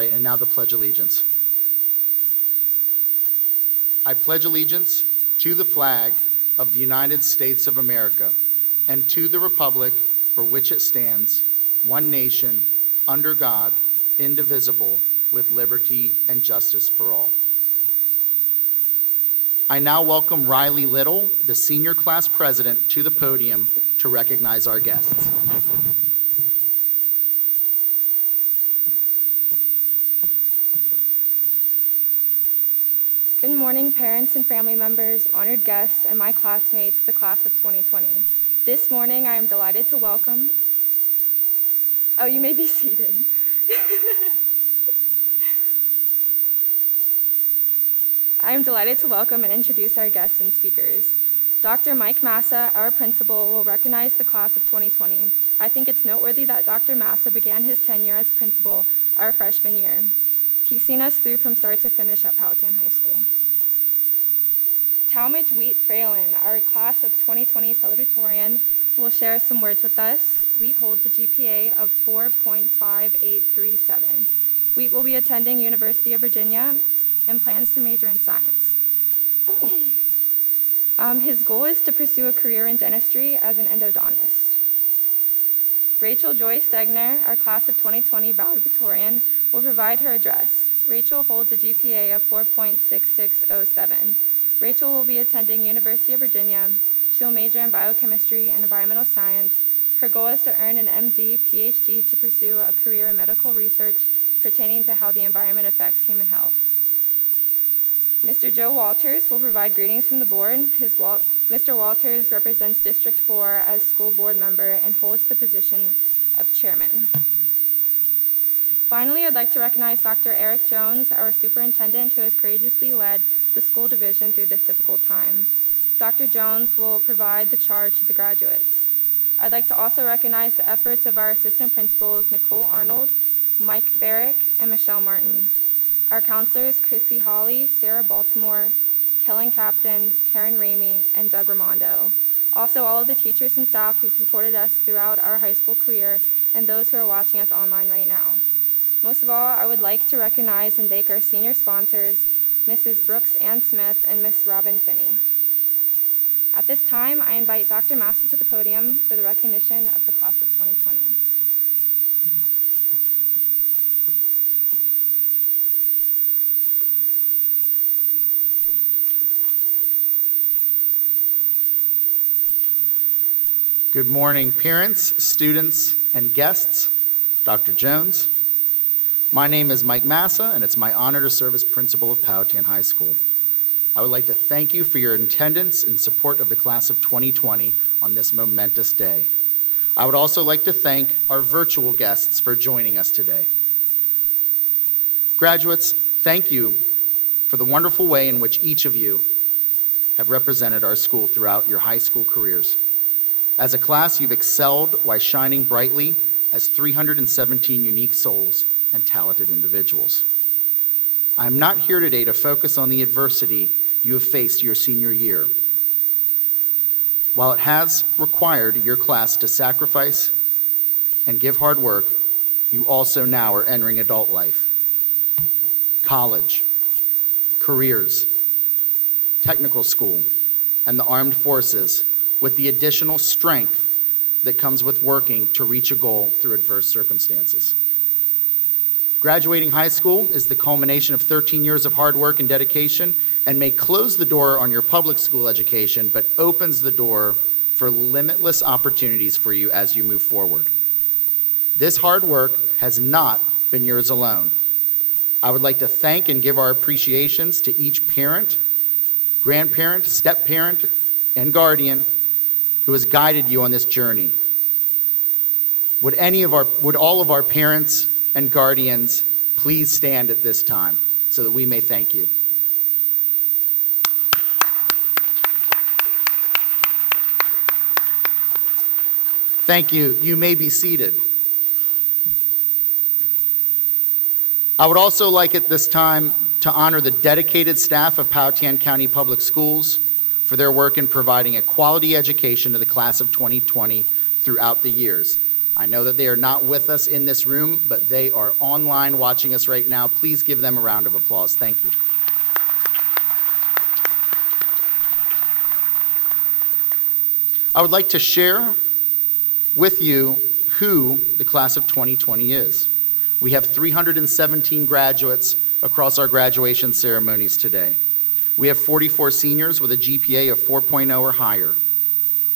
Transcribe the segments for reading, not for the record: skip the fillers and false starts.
right, and now the Pledge of Allegiance. I pledge allegiance to the flag of the United States of America and to the republic for which it stands, one nation, under God, indivisible, with liberty and justice for all. I now welcome Riley Little, the senior class president, to the podium to recognize our guests. Good morning, parents and family members, honored guests, and my classmates, the class of 2020. This morning, I am delighted to welcome... Oh, you may be seated. I am delighted to welcome and introduce our guests and speakers. Dr. Mike Massa, our principal, will recognize the class of 2020. I think it's noteworthy that Dr. Massa began his tenure as principal our freshman year. He's seen us through from start to finish at Powhatan High School. Talmadge Wheat Fralin, our class of 2020 salutatorian, will share some words with us. Wheat holds a GPA of 4.5837. Wheat will be attending University of Virginia and plans to major in science. His goal is to pursue a career in dentistry as an endodontist. Rachel Joy Stegner, our class of 2020 valedictorian, will provide her address. Rachel holds a GPA of 4.6607. Rachel will be attending University of Virginia. She'll major in biochemistry and environmental science. Her goal is to earn an MD, PhD to pursue a career in medical research pertaining to how the environment affects human health. Mr. Joe Walters will provide greetings from the board. Mr. Walters represents District 4 as school board member and holds the position of chairman. Finally, I'd like to recognize Dr. Eric Jones, our superintendent, who has courageously led the school division through this difficult time. Dr. Jones will provide the charge to the graduates. I'd like to also recognize the efforts of our assistant principals, Nicole Arnold, Mike Barrick, and Michelle Martin. Our counselors, Chrissy Hawley, Sarah Baltimore, Kellen Captain, Karen Ramey, and Doug Ramondo. Also, all of the teachers and staff who've supported us throughout our high school career and those who are watching us online right now. Most of all, I would like to recognize and thank our senior sponsors, Mrs. Brooks Ann Smith and Miss Robin Finney. At this time, I invite Dr. Massa to the podium for the recognition of the class of 2020. Good morning, parents, students, and guests. Dr. Jones. My name is Mike Massa, and it's my honor to serve as principal of Powhatan High School. I would like to thank you for your attendance and support of the class of 2020 on this momentous day. I would also like to thank our virtual guests for joining us today. Graduates, thank you for the wonderful way in which each of you have represented our school throughout your high school careers. As a class, you've excelled while shining brightly as 317 unique souls and talented individuals. I'm not here today to focus on the adversity you have faced your senior year. While it has required your class to sacrifice and give hard work, you also now are entering adult life. College, careers, technical school, and the armed forces, with the additional strength that comes with working to reach a goal through adverse circumstances. Graduating high school is the culmination of 13 years of hard work and dedication and may close the door on your public school education, but opens the door for limitless opportunities for you as you move forward. This hard work has not been yours alone. I would like to thank and give our appreciations to each parent, grandparent, step-parent, and guardian who has guided you on this journey. Would all of our parents and guardians please stand at this time so that we may thank you. Thank you. You may be seated. I would also like at this time to honor the dedicated staff of Powhatan County Public Schools for their work in providing a quality education to the class of 2020 throughout the years. I know that they are not with us in this room, but they are online watching us right now. Please give them a round of applause. Thank you. I would like to share with you who the class of 2020 is. We have 317 graduates across our graduation ceremonies today. We have 44 seniors with a GPA of 4.0 or higher,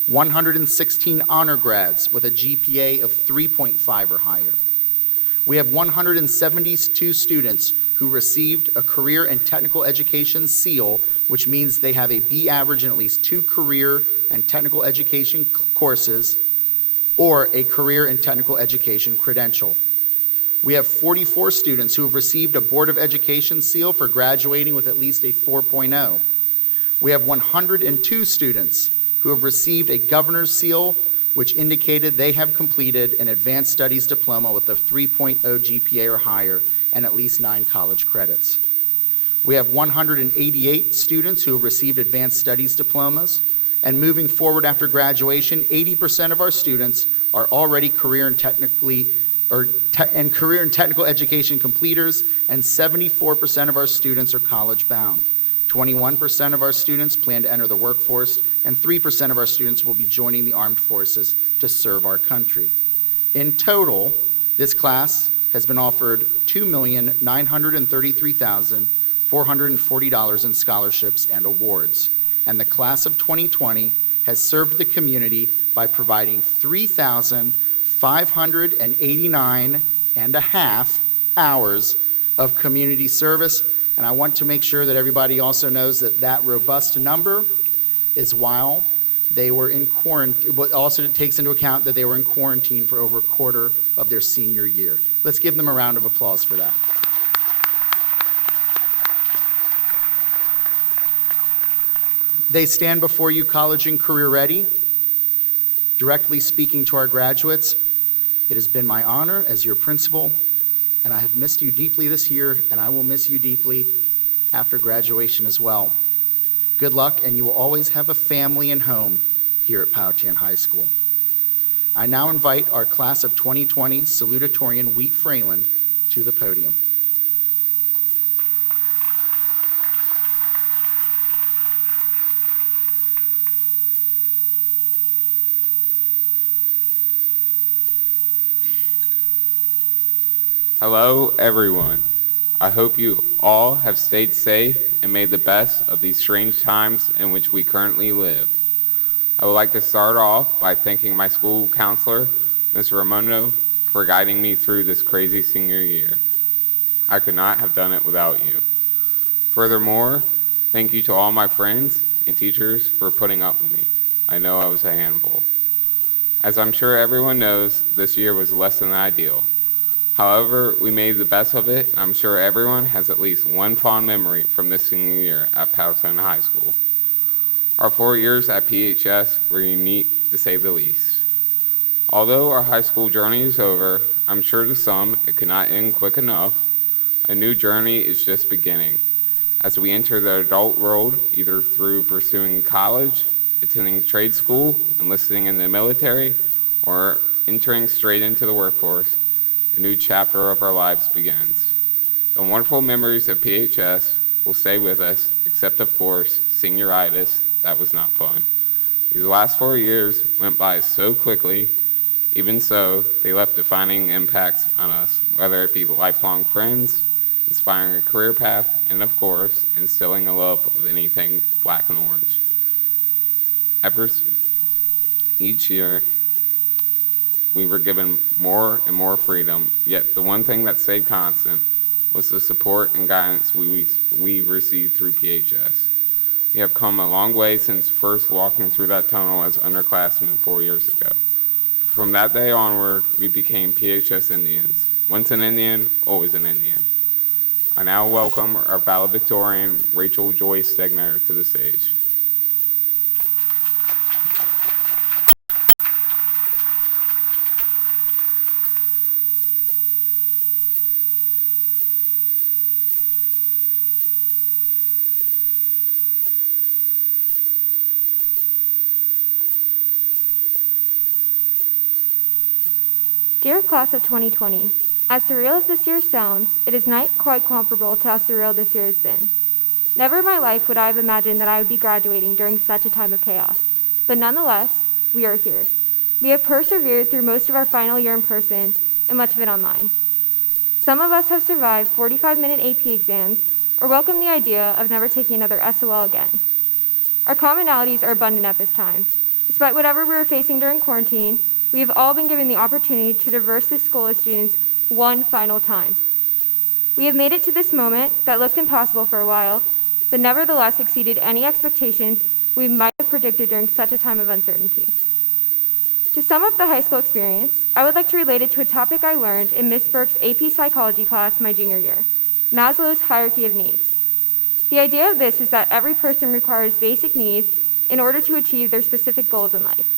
116 honor grads with a GPA of 3.5 or higher. We have 172 students who received a Career and Technical Education seal, which means they have a B average in at least 2 career and technical education courses or a Career and Technical Education credential. We have 44 students who have received a Board of Education seal for graduating with at least a 4.0. We have 102 students who have received a Governor's seal, which indicated they have completed an Advanced Studies diploma with a 3.0 GPA or higher and at least 9 college credits. We have 188 students who have received Advanced Studies diplomas, and moving forward after graduation, 80% of our students are already career and technical education completers, and 74% of our students are college bound. 21% of our students plan to enter the workforce, and 3% of our students will be joining the armed forces to serve our country. In total, this class has been offered $2,933,440 in scholarships and awards. And the class of 2020 has served the community by providing 3,589 and a half hours of community service. And I want to make sure that everybody also knows that that robust number is while they were in quarantine, but also takes into account that they were in quarantine for over a quarter of their senior year. Let's give them a round of applause for that. They stand before you college and career ready, directly speaking to our graduates. It has been my honor as your principal, and I have missed you deeply this year, and I will miss you deeply after graduation as well. Good luck, and you will always have a family and home here at Powhatan High School. I now invite our class of 2020 salutatorian, Wheat Fralin, to the podium. Hello, everyone. I hope you all have stayed safe and made the best of these strange times in which we currently live. I would like to start off by thanking my school counselor, Ms. Ramono, for guiding me through this crazy senior year. I could not have done it without you. Furthermore, thank you to all my friends and teachers for putting up with me. I know I was a handful. As I'm sure everyone knows, this year was less than ideal. However, we made the best of it, and I'm sure everyone has at least one fond memory from this senior year at Powhatan High School. Our 4 years at PHS were unique, to say the least. Although our high school journey is over, I'm sure to some it could not end quick enough. A new journey is just beginning. As we enter the adult world, either through pursuing college, attending trade school, enlisting in the military, or entering straight into the workforce, a new chapter of our lives begins. The wonderful memories of PHS will stay with us, except of course, senioritis. That was not fun. These last 4 years went by so quickly. Even so, they left defining impacts on us, whether it be lifelong friends, inspiring a career path, and of course, instilling a love of anything black and orange. Each year, we were given more and more freedom, yet the one thing that stayed constant was the support and guidance we received through PHS. We have come a long way since first walking through that tunnel as underclassmen 4 years ago. From that day onward, we became PHS Indians. Once an Indian, always an Indian. I now welcome our valedictorian, Rachel Joy Stegner, to the stage. Dear Class of 2020, as surreal as this year sounds, it is not quite comparable to how surreal this year has been. Never in my life would I have imagined that I would be graduating during such a time of chaos. But nonetheless, we are here. We have persevered through most of our final year in person and much of it online. Some of us have survived 45-minute AP exams or welcomed the idea of never taking another SOL again. Our commonalities are abundant at this time. Despite whatever we were facing during quarantine, we have all been given the opportunity to traverse this school as students one final time. We have made it to this moment that looked impossible for a while, but nevertheless exceeded any expectations we might have predicted during such a time of uncertainty. To sum up the high school experience, I would like to relate it to a topic I learned in Miss Burke's AP Psychology class my junior year, Maslow's hierarchy of needs. The idea of this is that every person requires basic needs in order to achieve their specific goals in life.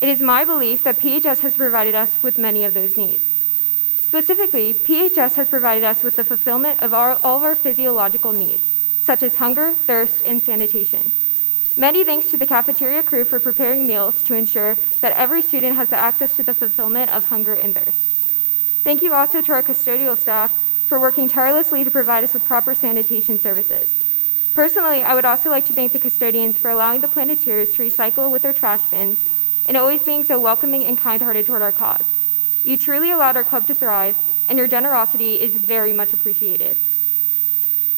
It is my belief that PHS has provided us with many of those needs. Specifically, PHS has provided us with the fulfillment of all of our physiological needs, such as hunger, thirst, and sanitation. Many thanks to the cafeteria crew for preparing meals to ensure that every student has the access to the fulfillment of hunger and thirst. Thank you also to our custodial staff for working tirelessly to provide us with proper sanitation services. Personally, I would also like to thank the custodians for allowing the Planeteers to recycle with their trash bins and always being so welcoming and kind-hearted toward our cause. You truly allowed our club to thrive, and your generosity is very much appreciated.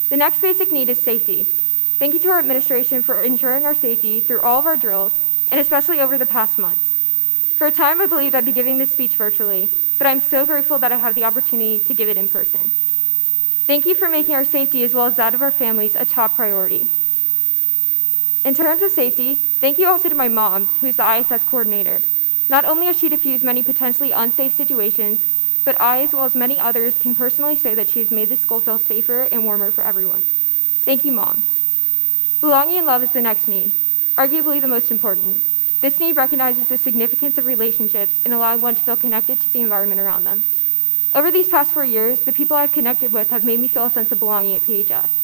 The next basic need is safety. Thank you to our administration for ensuring our safety through all of our drills, and especially over the past months. For a time, I believed I'd be giving this speech virtually, but I'm so grateful that I have the opportunity to give it in person. Thank you for making our safety as well as that of our families a top priority. In terms of safety, thank you also to my mom, who is the ISS coordinator. Not only has she diffused many potentially unsafe situations, but I, as well as many others, can personally say that she has made the school feel safer and warmer for everyone. Thank you, Mom. Belonging and love is the next need, arguably the most important. This need recognizes the significance of relationships and allowing one to feel connected to the environment around them. Over these past 4 years, the people I've connected with have made me feel a sense of belonging at PHS.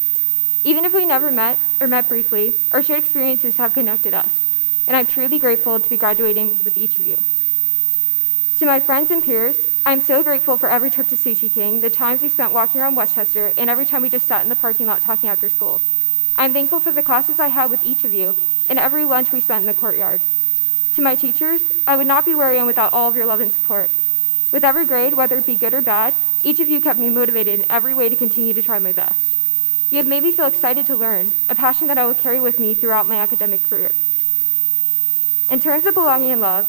Even if we never met or met briefly, our shared experiences have connected us, and I'm truly grateful to be graduating with each of you. To my friends and peers, I'm so grateful for every trip to Sushi King, the times we spent walking around Westchester, and every time we just sat in the parking lot talking after school. I'm thankful for the classes I had with each of you, and every lunch we spent in the courtyard. To my teachers, I would not be where I am without all of your love and support. With every grade, whether it be good or bad, each of you kept me motivated in every way to continue to try my best. You have made me feel excited to learn, a passion that I will carry with me throughout my academic career. In terms of belonging and love,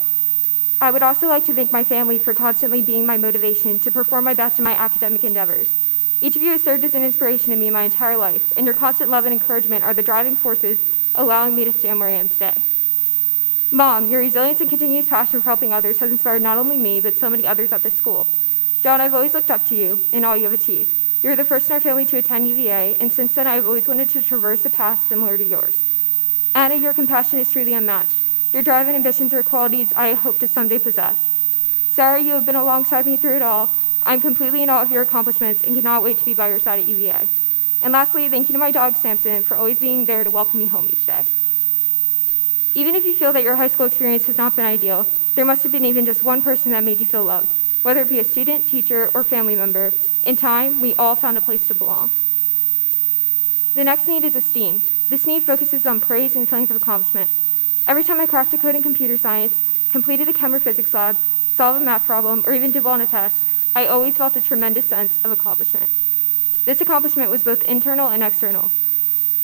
I would also like to thank my family for constantly being my motivation to perform my best in my academic endeavors. Each of you has served as an inspiration to me my entire life, and your constant love and encouragement are the driving forces allowing me to stand where I am today. Mom, your resilience and continuous passion for helping others has inspired not only me, but so many others at this school. John, I've always looked up to you and all you have achieved. You're the first in our family to attend UVA, and since then I've always wanted to traverse a path similar to yours. Anna, your compassion is truly unmatched. Your drive and ambitions are qualities I hope to someday possess. Sarah, you have been alongside me through it all. I'm completely in awe of your accomplishments and cannot wait to be by your side at UVA. And lastly, thank you to my dog, Samson, for always being there to welcome me home each day. Even if you feel that your high school experience has not been ideal, there must have been even just one person that made you feel loved. Whether it be a student, teacher, or family member, in time, we all found a place to belong. The next need is esteem. This need focuses on praise and feelings of accomplishment. Every time I cracked a code in computer science, completed a chem or physics lab, solved a math problem, or even did well on a test, I always felt a tremendous sense of accomplishment. This accomplishment was both internal and external.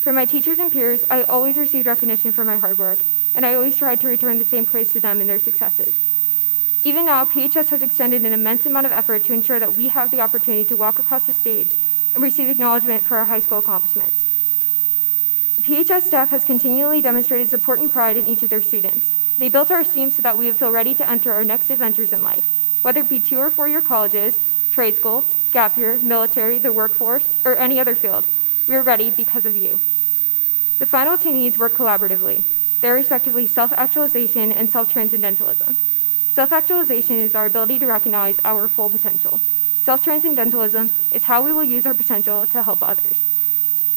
From my teachers and peers, I always received recognition for my hard work, and I always tried to return the same praise to them in their successes. Even now, PHS has extended an immense amount of effort to ensure that we have the opportunity to walk across the stage and receive acknowledgement for our high school accomplishments. The PHS staff has continually demonstrated support and pride in each of their students. They built our esteem so that we would feel ready to enter our next adventures in life, whether it be 2 or 4 year colleges, trade school, gap year, military, the workforce, or any other field. We are ready because of you. The final 2 needs work collaboratively. They are respectively self-actualization and self-transcendentalism. Self-actualization is our ability to recognize our full potential. Self-transcendentalism is how we will use our potential to help others.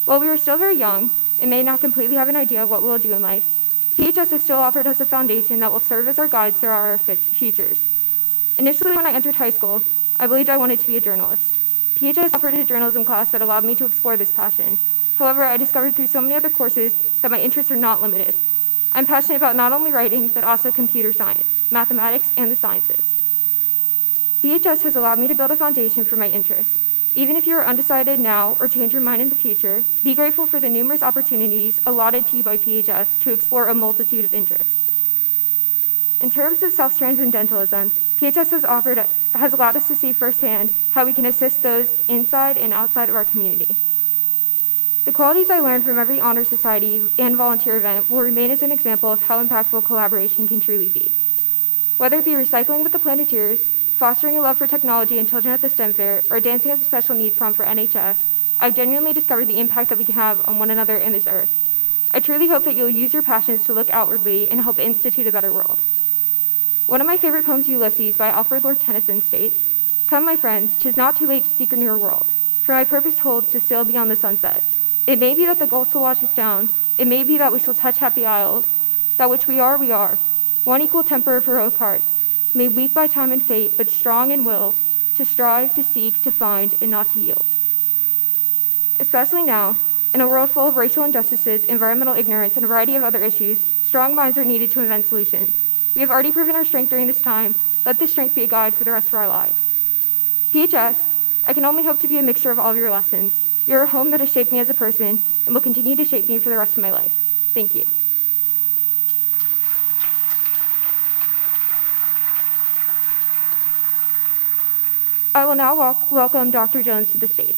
While we are still very young and may not completely have an idea of what we will do in life, PHS has still offered us a foundation that will serve as our guides throughout our futures. Initially, when I entered high school, I believed I wanted to be a journalist. PHS offered a journalism class that allowed me to explore this passion. However, I discovered through so many other courses that my interests are not limited. I'm passionate about not only writing, but also computer science, mathematics, and the sciences. PHS has allowed me to build a foundation for my interests. Even if you are undecided now or change your mind in the future, be grateful for the numerous opportunities allotted to you by PHS to explore a multitude of interests. In terms of self-transcendentalism, PHS has allowed us to see firsthand how we can assist those inside and outside of our community. The qualities I learned from every honor society and volunteer event will remain as an example of how impactful collaboration can truly be. Whether it be recycling with the Planeteers, fostering a love for technology and children at the STEM fair, or dancing at the special needs prom for NHS, I've genuinely discovered the impact that we can have on one another and this earth. I truly hope that you'll use your passions to look outwardly and help institute a better world. One of my favorite poems, Ulysses, by Alfred Lord Tennyson states, "Come, my friends, 'tis not too late to seek a newer world, for my purpose holds to sail beyond the sunset. It may be that the gulfs will watch us down, it may be that we shall touch happy isles, that which we are, one equal temper of heroic hearts, made weak by time and fate, but strong in will, to strive, to seek, to find, and not to yield." Especially now, in a world full of racial injustices, environmental ignorance, and a variety of other issues, strong minds are needed to invent solutions. We have already proven our strength during this time. Let this strength be a guide for the rest of our lives. PHS, I can only hope to be a mixture of all of your lessons. You're a home that has shaped me as a person and will continue to shape me for the rest of my life. Thank you. I will now welcome Dr. Jones to the stage.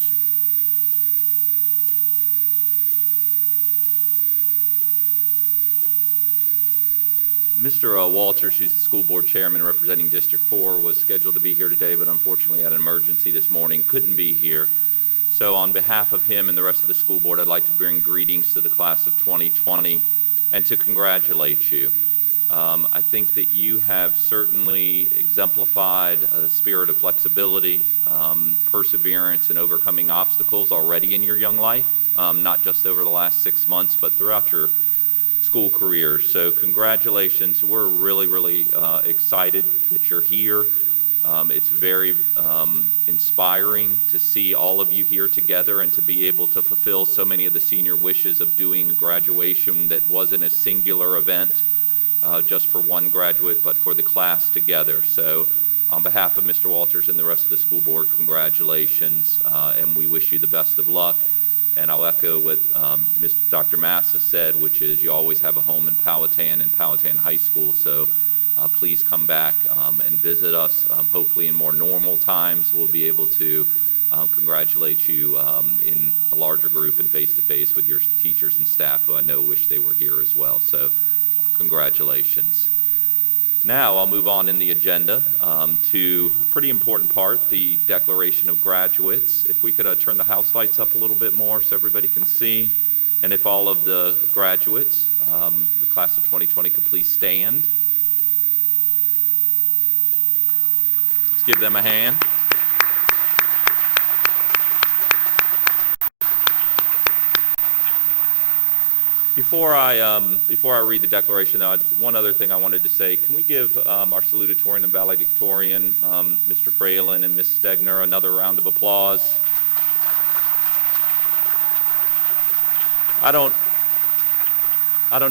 Mr. Walters, who's the school board chairman representing District 4, was scheduled to be here today, but unfortunately had an emergency this morning, couldn't be here. So on behalf of him and the rest of the school board, I'd like to bring greetings to the class of 2020 and to congratulate you. I think that you have certainly exemplified a spirit of flexibility, perseverance, and overcoming obstacles already in your young life, not just over the last 6 months, but throughout your school career. So congratulations. We're really excited that you're here. It's very inspiring to see all of you here together and to be able to fulfill so many of the senior wishes of doing a graduation that wasn't a singular event just for one graduate, but for the class together. So on behalf of Mr. Walters and the rest of the school board, congratulations, and we wish you the best of luck. And I'll echo what Dr. Massa said, which is you always have a home in Powhatan and Powhatan High School, so please come back and visit us. Hopefully in more normal times we'll be able to congratulate you in a larger group and face-to-face with your teachers and staff, who I know wish they were here as well. So congratulations. Now I'll move on in the agenda to a pretty important part, the Declaration of Graduates. If we could turn the house lights up a little bit more so everybody can see. And if all of the graduates, the class of 2020, could please stand. Let's give them a hand. Before I read the declaration, one other thing I wanted to say. Can we give our salutatorian and valedictorian, Mr. Fralin and Ms. Stegner, another round of applause? I don't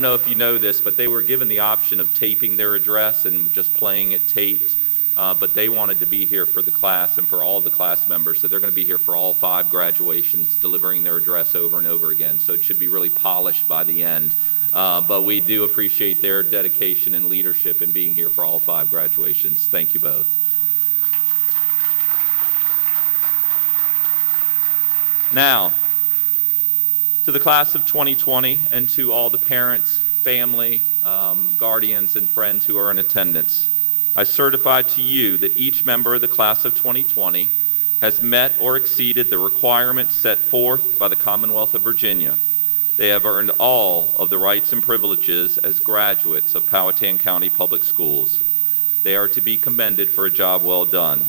know if you know this, but they were given the option of taping their address and just playing it taped. But they wanted to be here for the class and for all the class members, so they're going to be here for all 5 graduations, delivering their address over and over again. So it should be really polished by the end. But we do appreciate their dedication and leadership in being here for all 5 graduations. Thank you both. Now, to the class of 2020 and to all the parents, family, guardians, and friends who are in attendance, I certify to you that each member of the class of 2020 has met or exceeded the requirements set forth by the Commonwealth of Virginia. They have earned all of the rights and privileges as graduates of Powhatan County Public Schools. They are to be commended for a job well done.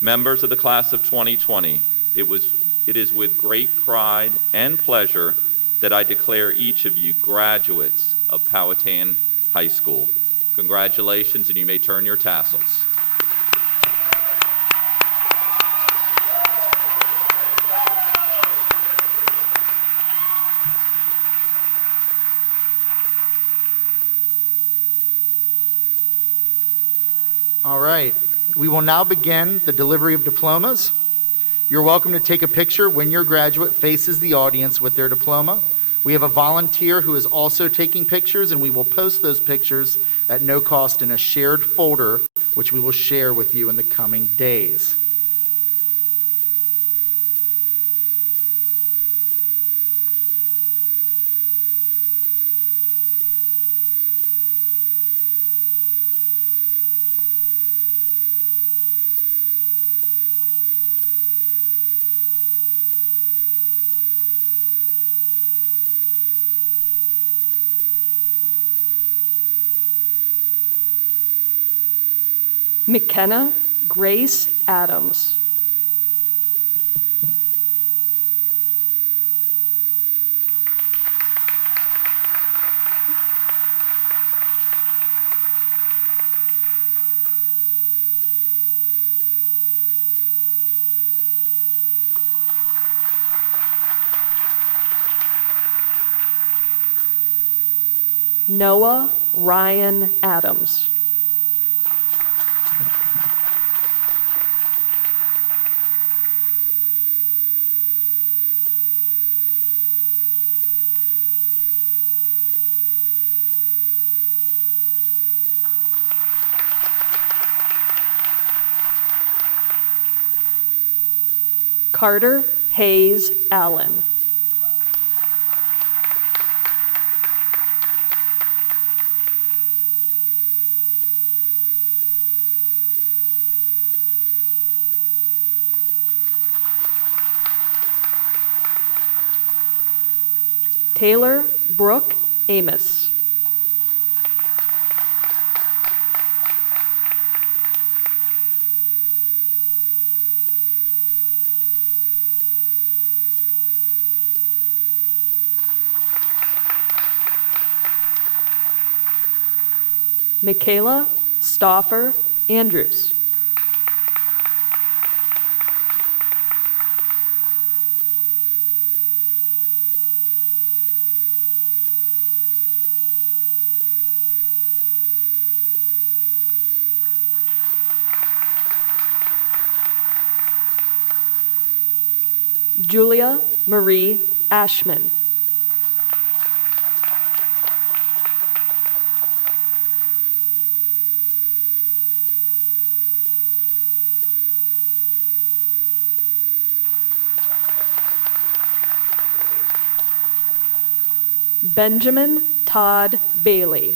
Members of the class of 2020, it is with great pride and pleasure that I declare each of you graduates of Powhatan High School. Congratulations, and you may turn your tassels. All right. We will now begin the delivery of diplomas. You're welcome to take a picture when your graduate faces the audience with their diploma. We have a volunteer who is also taking pictures, and we will post those pictures at no cost in a shared folder, which we will share with you in the coming days. McKenna Grace Adams. Noah Ryan Adams. Carter Hayes Allen. Taylor Brooke Amos. Michaela Stauffer Andrews. Julia Marie Ashman. Benjamin Todd Bailey.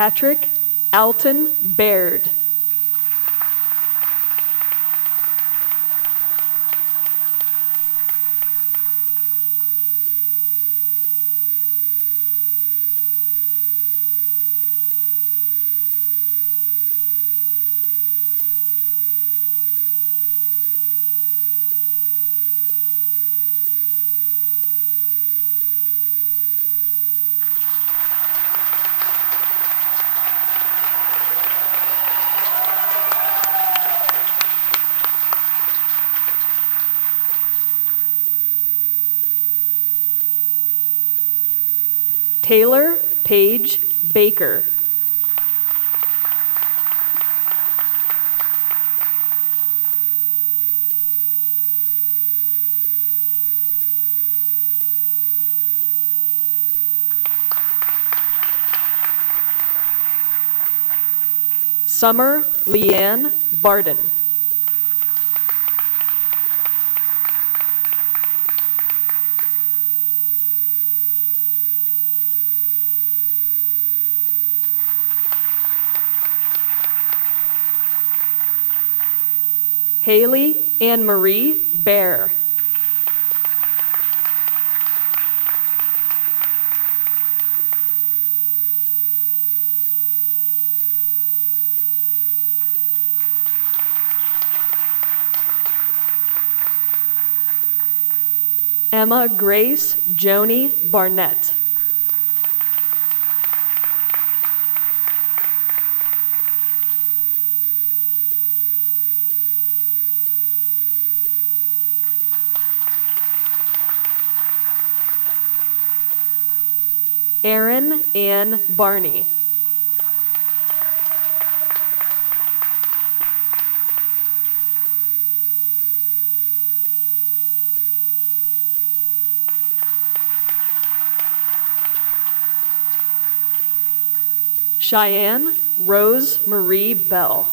Patrick Alton Baird. Taylor Paige Baker. Summer Leanne Barden. Haley Anne Marie Bear. Emma Grace Joni Barnett. Erin Ann Barney. Cheyenne Rose Marie Bell.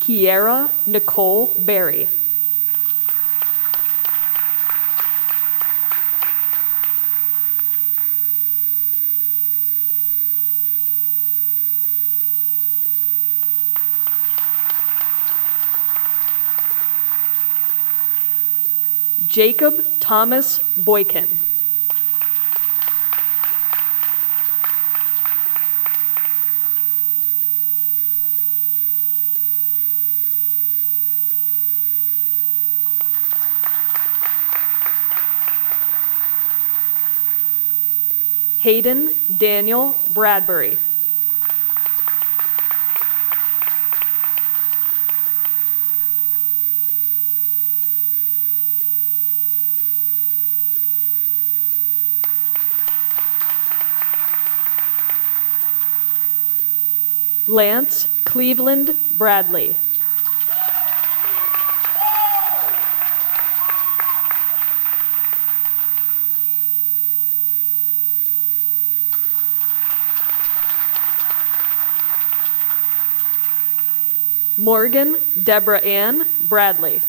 Kiera Nicole Berry. Jacob Thomas Boykin. Hayden Daniel Bradbury. Lance Cleveland Bradley. Morgan Deborah Ann Bradley.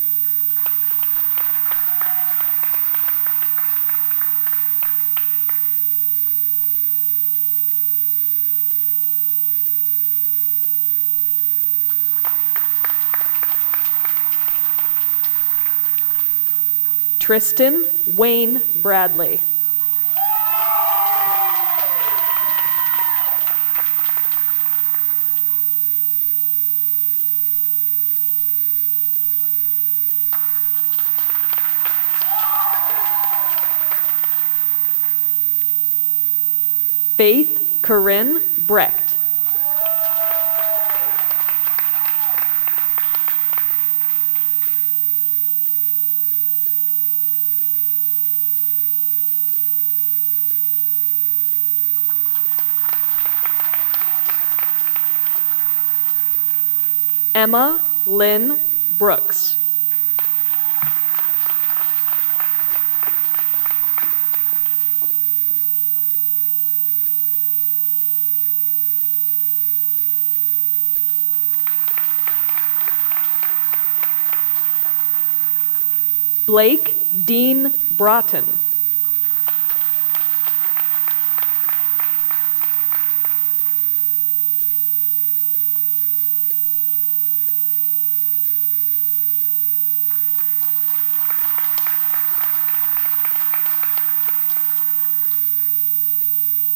Tristan Wayne Bradley. Faith Corinne Brecht. Emma Lynn Brooks. Blake Dean Broughton.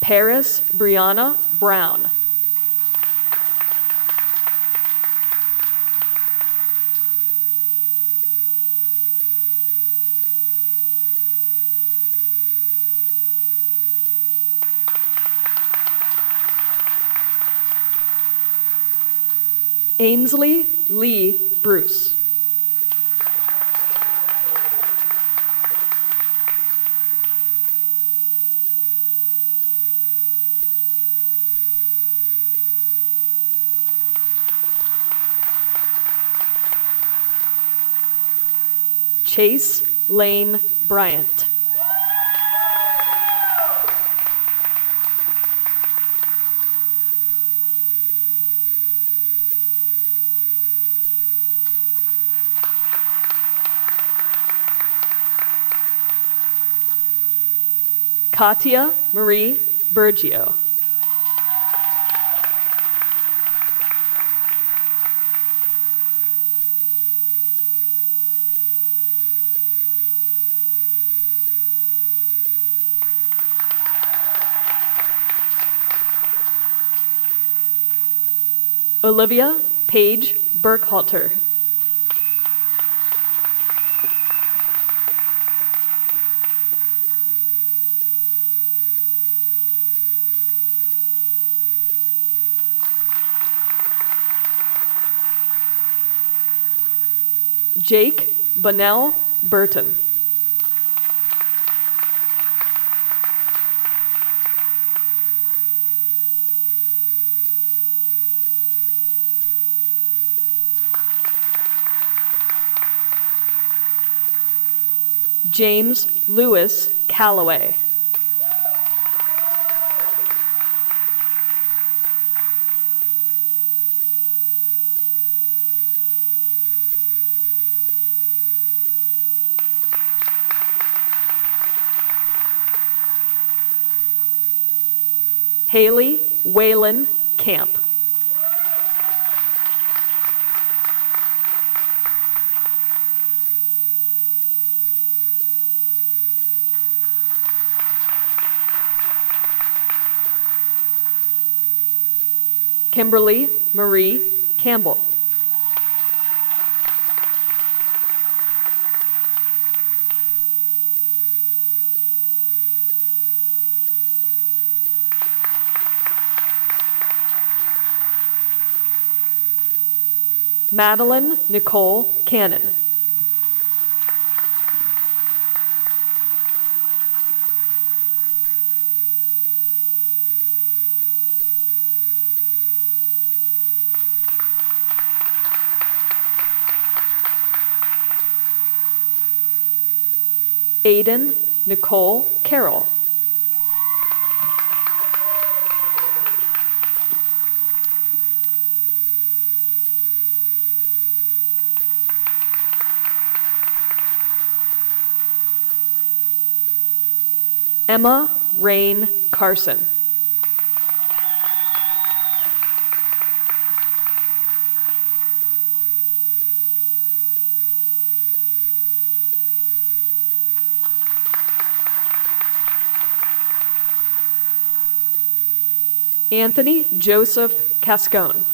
Paris Brianna Brown. Ainsley Lee Bruce. Chase Lane Bryant. Katia Marie Bergio. Olivia Paige Burkhalter. Jake Bunnell Burton. James Lewis Calloway. Haley Waylon Camp. Kimberly Marie Campbell. Madeline Nicole Cannon. Aiden Nicole Carroll. Emma Rain Carson. Anthony Joseph Cascone.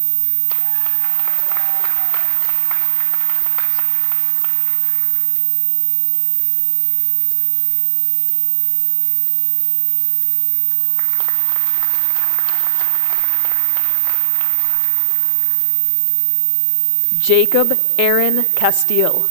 Jacob Aaron Castile.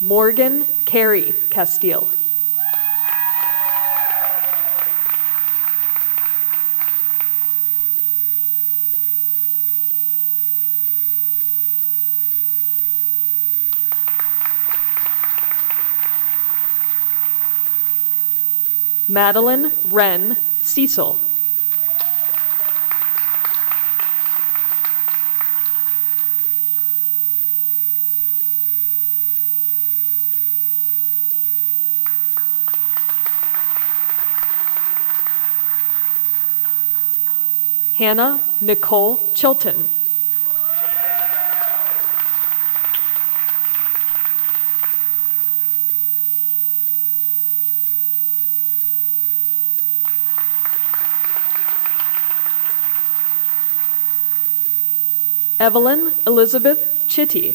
Morgan Carey Castile. Madeline Wren Cecil. Hannah Nicole Chilton. Evelyn Elizabeth Chitty.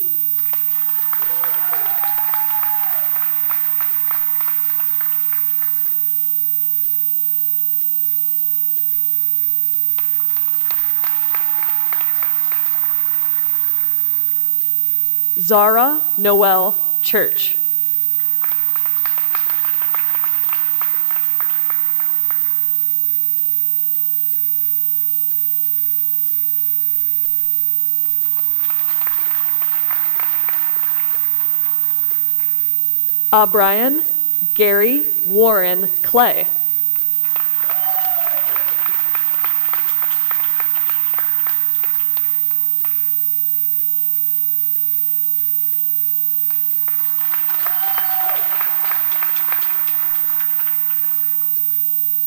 Zara Noel Church. O'Brien Gary Warren Clay.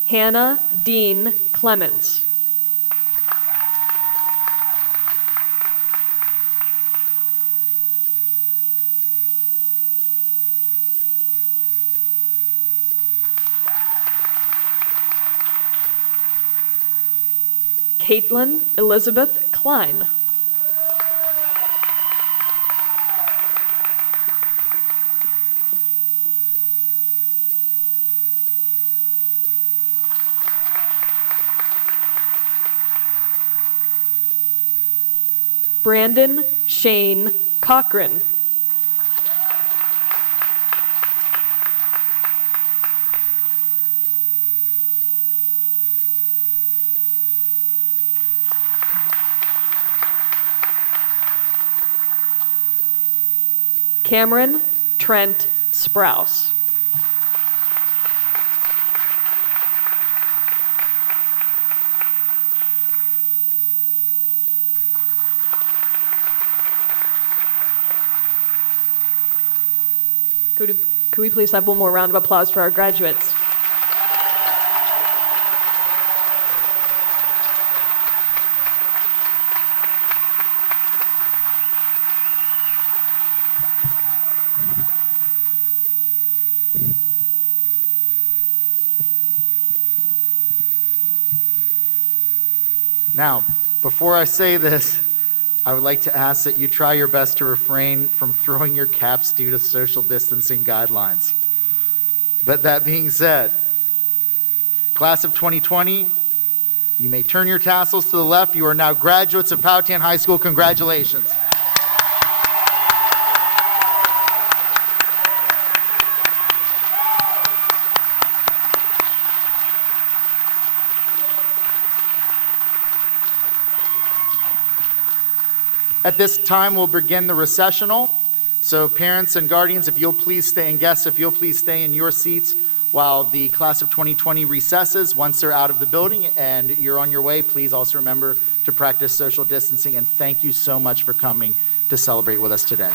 Hannah Dean Clemens. Caitlin Elizabeth Klein. Brandon Shane Cochran. Cameron Trent Sprouse. Could we please have one more round of applause for our graduates? Now, before I say this, I would like to ask that you try your best to refrain from throwing your caps due to social distancing guidelines. But that being said, class of 2020, you may turn your tassels to the left. You are now graduates of Powhatan High School. Congratulations. At this time, we'll begin the recessional. So parents and guardians, if you'll please stay, and guests, if you'll please stay in your seats while the class of 2020 recesses. Once they're out of the building and you're on your way, please also remember to practice social distancing, and thank you so much for coming to celebrate with us today.